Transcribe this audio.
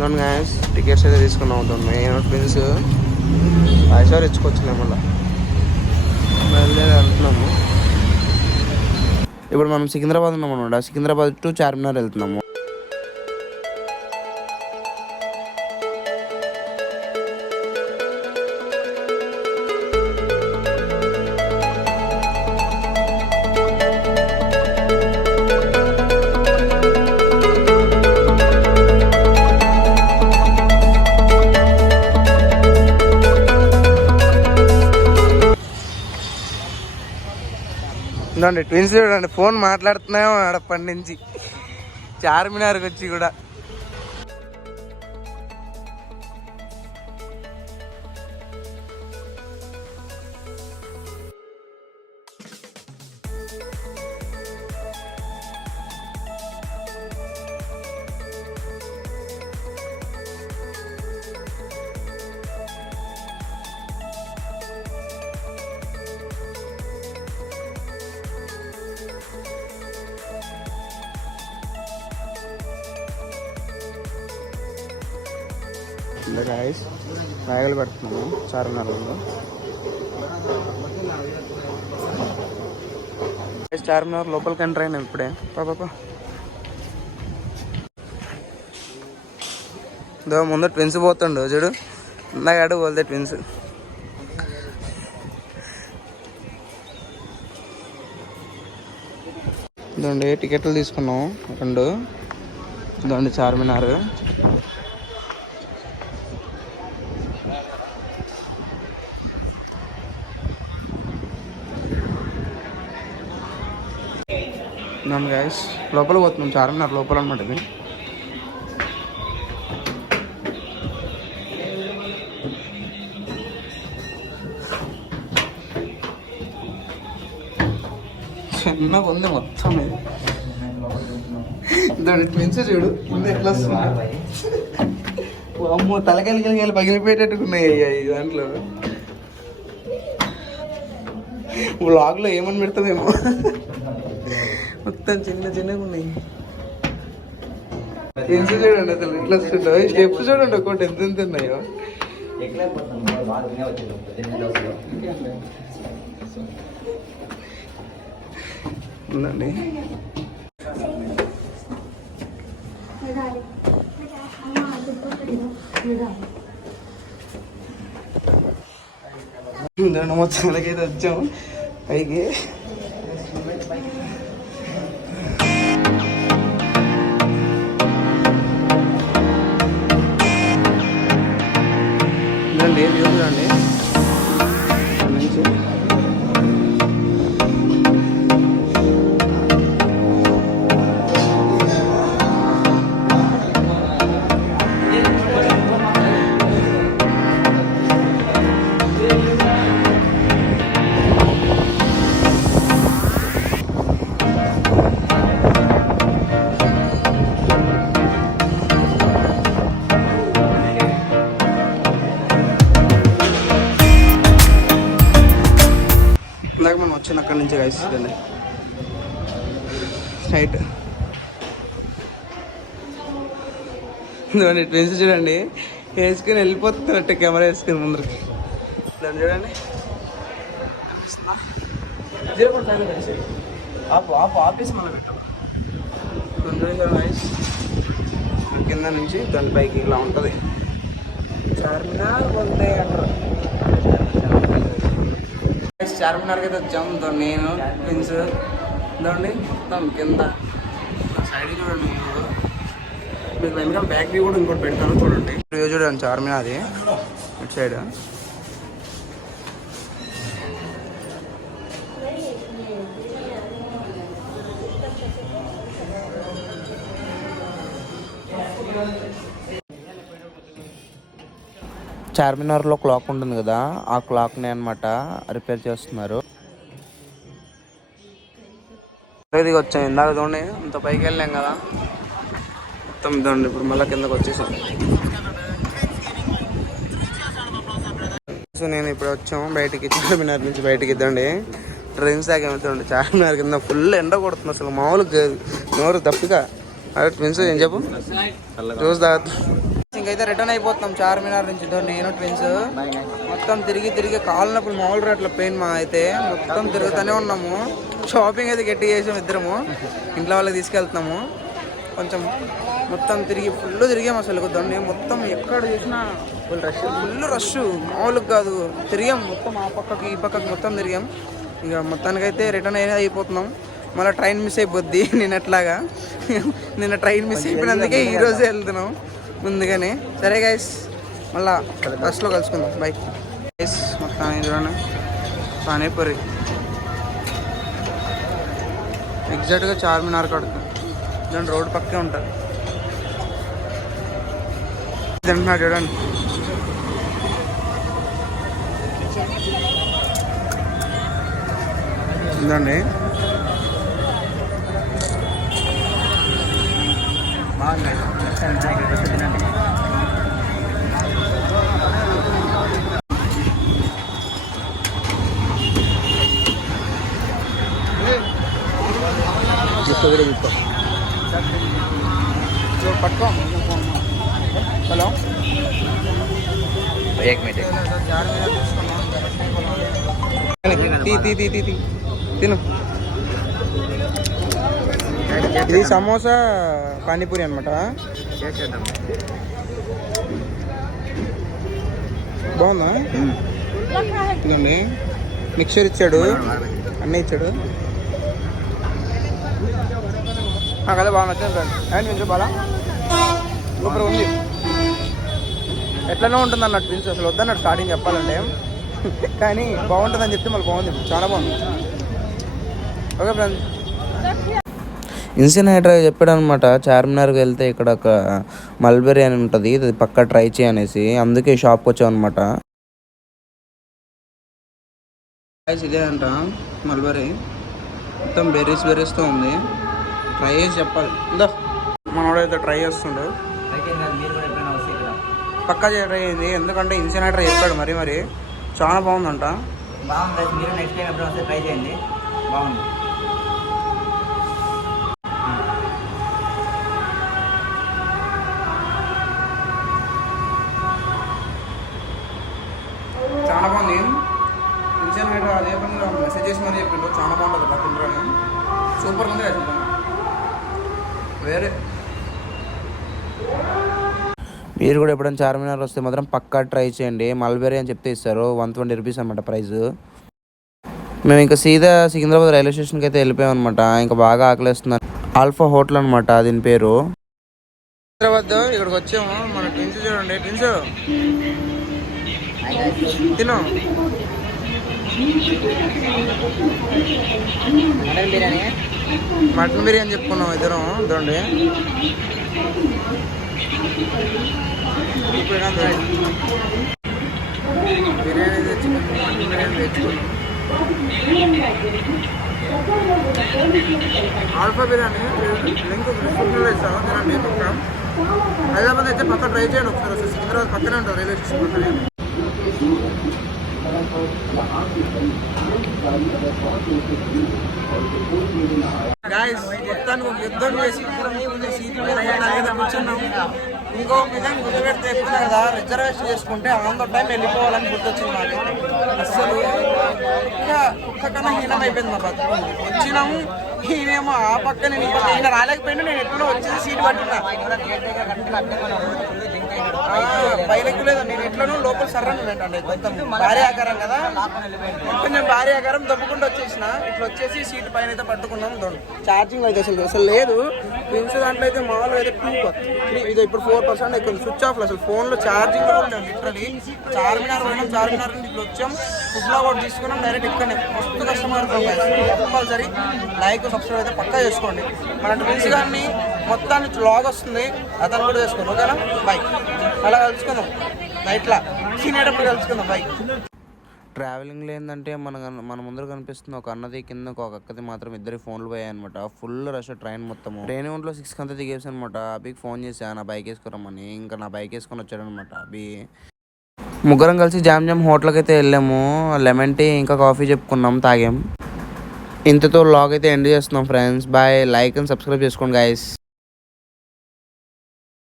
నన్ను gas tickets అయితే తీసుకున్నాం మెయిన్ ట్విన్స్ ఐశ్వర్ ఇచ్చుకోవచ్చులే మళ్ళీ బయలుదేరి వెళ్తున్నాము. ఇప్పుడు మనం సికింద్రాబాద్ ఉన్నాం అనమాట. సికింద్రాబాద్ టు చార్మినార్ వెళ్తున్నాము. చూడండి ట్విన్స్ చూడండి ఫోన్ మాట్లాడుతున్నామో అప్పటి నుంచి చార్మినార్కి వచ్చి కూడా. ఇంకా గాయస్ బ్యాగులు పెడుతున్నాము చార్మినార్లో. చార్మినార్ లోపలికి ఎంటర్ అయినా ఇప్పుడే. పాపా దో ముందు ట్విన్స్ పోతుండు చూడు. ఇందాక పోతే ట్విన్స్. ఇదండి టికెట్లు తీసుకున్నాం 2. ఇదండి చార్మినార్. గాయస్ లోపల పోతున్నాం చార్మినార్ లోపల అనమాట. ఇది చిన్నగా ఉంది మొత్తం. దాని ట్విన్స్ చూడు కింద ఎట్లా వస్తుంది. అమ్మో తలకెళ్ళి పగిలిపోయేటట్టుకున్నాయి దాంట్లో. వ్లాగ్లో ఏమని పెడతామేమో. మొత్తం చిన్నగా ఉన్నాయి. ట్విన్స్ చూడండి అసలు ఇట్లా వస్తుండో. స్టెప్స్ చూడండి ఒక్కోటి ఎంత ఉన్నాయో. ఉందండి మొత్తానికైతే వచ్చాము పైకి. చూడండి వ్యూ చూడండి నుంచి. ఇందాక మనం వచ్చిన అక్కడి నుంచి రాయిస్తుందండి స్ట్రైట్. చూడండి ట్విన్స్ చూడండి వేసుకుని వెళ్ళిపోతున్నట్టు కెమెరా వేసుకుని ముందరికి. దాన్ని చూడండి ఆఫీస్ మళ్ళీ పెట్టు. కింద నుంచి దాని పైకి ఇలా ఉంటుంది. చార్మినార్ పోతే అంటారు. చార్మినార్కి అయితే వచ్చాము. నేను ట్విన్స్ ఇదండి మొత్తం కింద సైడ్ చూడండి. మీకు వెనకాల బ్యాక్ వ్యూ కూడా ఇంకోటి పెడతాను చూడండి. వ్యూ చూడండి చార్మినార్ అది ఇటు సైడ్. చార్మినార్లో క్లాక్ ఉంటుంది కదా, ఆ క్లాక్ని అనమాట రిపేర్ చేస్తున్నారు. ఇది వచ్చాం ఇందాక చూడండి అంత పైకి వెళ్ళాం కదా మొత్తం ఇదండి. ఇప్పుడు మళ్ళీ కిందకి వచ్చేసాం. సో నేను ఇప్పుడు వచ్చాము బయటికి, చార్మినార్ నుంచి బయటికి. ఇద్దండి ట్రైన్స్ తాగేమవుతుంది చార్మినార్ కింద. ఫుల్ ఎండ కొడుతుంది అసలు మామూలుగా నోరు తప్పిగా. అదే ట్విన్స్ ఏం చెప్పు జ్యూస్ తాగుతుంది. ఇంకైతే రిటర్న్ అయిపోతున్నాం చార్మినార్ నుంచి. నేను ట్విన్స్ మొత్తం తిరిగి కాళ్ళు నొప్పులు మామూలు అట్లా పెయిన్ మా అయితే మొత్తం తిరుగుతూనే ఉన్నాము. షాపింగ్ అయితే గట్టి చేసాము ఇద్దరము. ఇంట్లో వాళ్ళకి తీసుకెళ్తున్నాము. కొంచెం మొత్తం ఫుల్ తిరిగాము అసలు. దాన్ని మొత్తం ఎక్కడ చూసినా ఫుల్ రష్ మామూలుగా కాదు. తిరిగాం మొత్తం ఆ పక్కకి ఈ పక్కకి మొత్తం తిరిగాం. ఇక మొత్తానికైతే రిటర్న్ అయిపోతున్నాం. మళ్ళీ ట్రైన్ మిస్ అయిపోద్ది నిన్న ట్రైన్ మిస్ అయిపోయినందుకే ఈరోజే వెళ్తున్నాం ముందుగానే. సరే గైస్ మళ్ళీ బస్లో కలుసుకుందాం. Bye guys. మొత్తం చూడండి పానీపూరి ఎగ్జాక్ట్గా చార్మినార్ కడుతుంది. దాని రోడ్డు పక్కే ఉంటుంది. తింటున్నాడు చూడండి. ఉందండి పట్టుకో. హలో తిను. ఇది సమోసా పానీపూరి అనమాట. బాగుందా? ఇదండి మిక్చర్ ఇచ్చాడు, అన్నీ ఇచ్చాడు. నాకైతే బాగా నచ్చింది ఫ్రెండ్. అండ్ కొంచెం బాగా సూపర్ ఉంది. ఎట్లనో ఉంటుంది అన్నట్టు ట్విన్స్. అసలు వద్దన్నట్టు స్టార్టింగ్ చెప్పాలంటే, కానీ బాగుంటుందని చెప్తే మళ్ళీ బాగుంది. చాలా బాగుంది. Okay friends. ఇన్సినేటర్ చెప్పాడు అనమాట, చార్మినార్కి వెళ్తే ఇక్కడ ఒక మల్బెరీ అని ఉంటుంది, ఇది పక్కా ట్రై చేయనేసి. అందుకే షాప్కి వచ్చాం అనమాట. ఇదే అంట మల్బెరీ. మొత్తం బెర్రీస్తో ఉంది. ట్రై చేసి చెప్పాలి. ఇందా మనోడైతే ట్రై చేస్తుండు. పక్కా ట్రై అయింది. ఎందుకంటే ఇన్సినేటర్ చెప్పాడు. మరి చాలా బాగుందంట. బాగుంది. మీరు నెక్స్ట్ టైం ఎప్పుడు వస్తే ట్రై చేయండి. బాగుంది. చాలా బాగుంది. ఇన్సినేటర్ అదే పనిగా మెసేజ్ చేసి మరి చెప్పిండు. చాలా బాగుంటుంది పక్కన. సూపర్ ఉంది. వేరే మీరు కూడా ఎప్పుడైనా చార్మినార్ వస్తే మాత్రం పక్కా ట్రై చేయండి. మల్బెరీ అని చెప్తే ఇస్తారు. 120 రూపీస్ అనమాట ప్రైస్. మేము ఇంకా సీదా సికింద్రాబాద్ రైల్వే స్టేషన్కి అయితే వెళ్ళిపోయాం అనమాట. ఇంకా బాగా ఆకలిస్తున్నాను. ఆల్ఫా హోటల్ అనమాట దీని పేరు. సికింద్రాబాద్ ఇక్కడికి వచ్చాము. మన ట్విన్స్ చూడండి. ట్విన్స్ తిను. మటన్ బిర్యానీ చెప్పుకున్నాం ఇద్దరం. చూడండి బిర్యానీ తెచ్చుకున్నాం. మటన్ బిర్యానీ తెచ్చుకున్నాం. ఆల్ఫా బిర్యానీ లింక్ డిస్క్రిప్షన్లో ఇస్తాను. తినండి పక్క. హైదరాబాద్ అయితే పక్క ట్రై చేయండి ఒకసారి. సికింద్రాబాద్ పక్కనే ఉంటుంది, రైల్వే స్టేషన్ పక్కనే. గాయస్ మొత్తానికి ఒక యుద్ధం చేసి సీట్ల మీద కూర్చున్నాం. ఇంకో విధంగా గుర్తుపెడితే ఎప్పుడు కదా రిజర్వేషన్ చేసుకుంటే ఆన్ ద టైం వెళ్ళిపోవాలని గుర్తొచ్చింది నాకైతే. అస్సలు కుక్క కన్నా హీనం అయిపోయింది మా బతుకు. వచ్చినాము, ఈయనేమో ఆ పక్క నేను ఈ పక్క. ఈయన రాలేకపోయినా నేను ఎప్పుడో వచ్చేసి సీటు పట్టున్నా. పైలెక్కు లేదు. నేను ఎట్లనో లోపల సర్రను ఏంటండి కొంచెం భారీ ఆకారం కదా, కొంచెం భారీ ఆకారం దొబ్బకుండా వచ్చేసిన. ఇట్లా వచ్చేసి సీటు పైన అయితే పట్టుకున్నాం. ఛార్జింగ్ అయితే అసలు లేదు. ట్విన్స్ దాంట్లో అయితే మామూలుగా అయితే 2 ఇది ఇప్పుడు 4% ఎక్కువ. Switch off. అసలు ఫోన్లో ఛార్జింగ్ కూడా లేదు లిటరలీ. చార్మినార్ పోయినాం. చార్మినార్ నుంచి ఇట్లా వచ్చాం. ఫుడ్లో కూడా తీసుకున్నాం. డైరెక్ట్ ఇక్కడనే మస్తు కష్టపడుతాం. కంపల్సరీ లైక్ సబ్స్క్రైబ్ అయితే పక్కా చేసుకోండి. మన ట్విన్స్ గారిని మొత్తాన్ని వ్లాగ్ వస్తుంది, అతను కూడా చేసుకోండి. ఓకేనా? బై. అలా కలుసుకుందాం నైట్లా తినేటప్పుడు కలుసుకుందాం. బై. ట్రావెలింగ్లో ఏంటంటే మన ముందర కనిపిస్తుంది ఒక అన్నది, కింద ఒక అక్కది మాత్రం ఇద్దరి ఫోన్లు పోయాయి అనమాట. ఫుల్ రష్ ట్రైన్ మొత్తము. ట్రైన్ ఒంట్లో 6 అంతా దిగేసి అనమాట. అభికి ఫోన్ చేసా నా బైక్ వేసుకురమ్మని. ఇంకా నా బైక్ వేసుకొని వచ్చాడనమాట అభి. ముగ్గురం కలిసి జామ్ హోటల్కి అయితే వెళ్ళాము. లెమన్ టీ ఇంకా కాఫీ చెప్పుకున్నాం, తాగాం. ఇంతతో వ్లాగ్ అయితే ఎండ్ చేస్తున్నాం friends. Bye. Like and subscribe చేసుకోండి గైస్.